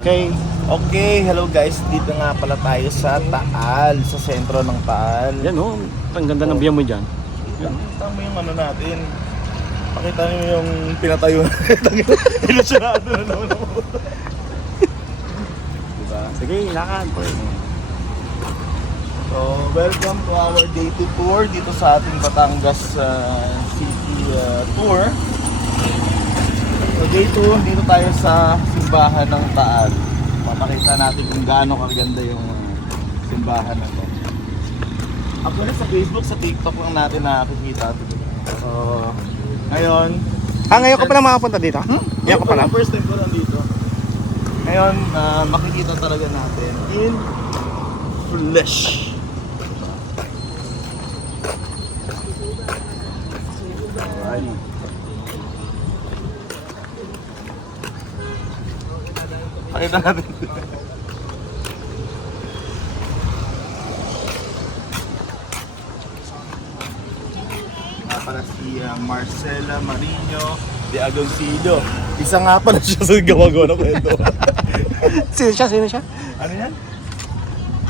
Okay. Okay, hello guys. Dito nga pala tayo sa Taal, sa sentro ng Taal. Yan oh, ang ganda ng biyan mo dyan. Pakita mo yung ano natin. Pakita mo yung pinatayo natin. Ilusyonado na naman ako. Diba? Sige, lakad po. So, welcome to our day 2 tour dito sa ating Batangas City tour. So, day 2, dito tayo sa simbahan ng Taal. Papakita natin kung gaano kaganda yung simbahan na to. Actually sa Facebook, sa TikTok lang natin nakikita. So, ngayon... Ngayon ka pala makapunta dito? Ngayon ka pala? First time ko lang dito. Ngayon, makikita talaga natin in flesh. Alright. Pakita natin. Para si Marcela Marino de Agoncillo. Isa nga pala siya sa gawa-gawa ng kwento. Sino siya? Sino siya? Ano yan?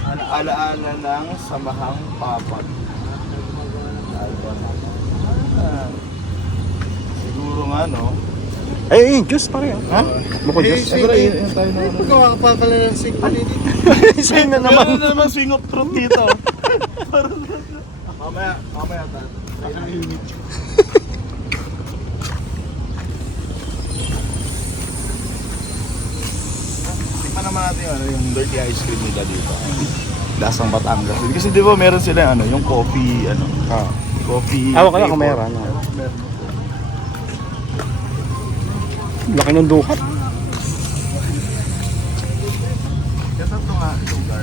Alaala lang sa mahang papat. Siguro nga, no? Ay, juice pare. Ha? Bukod juice. Pagkawa ka pa pala ng signal dito. Swing na Meron naman. na naman swing of truth dito. Mamaya tayo. Tikman naman natin yung dirty ice cream nila dito. Lasang Batangas. Kasi di ba meron sila yung coffee, coffee. Awa ko lang kung meron. Laki ng dukat. Kasi ito nga lugar.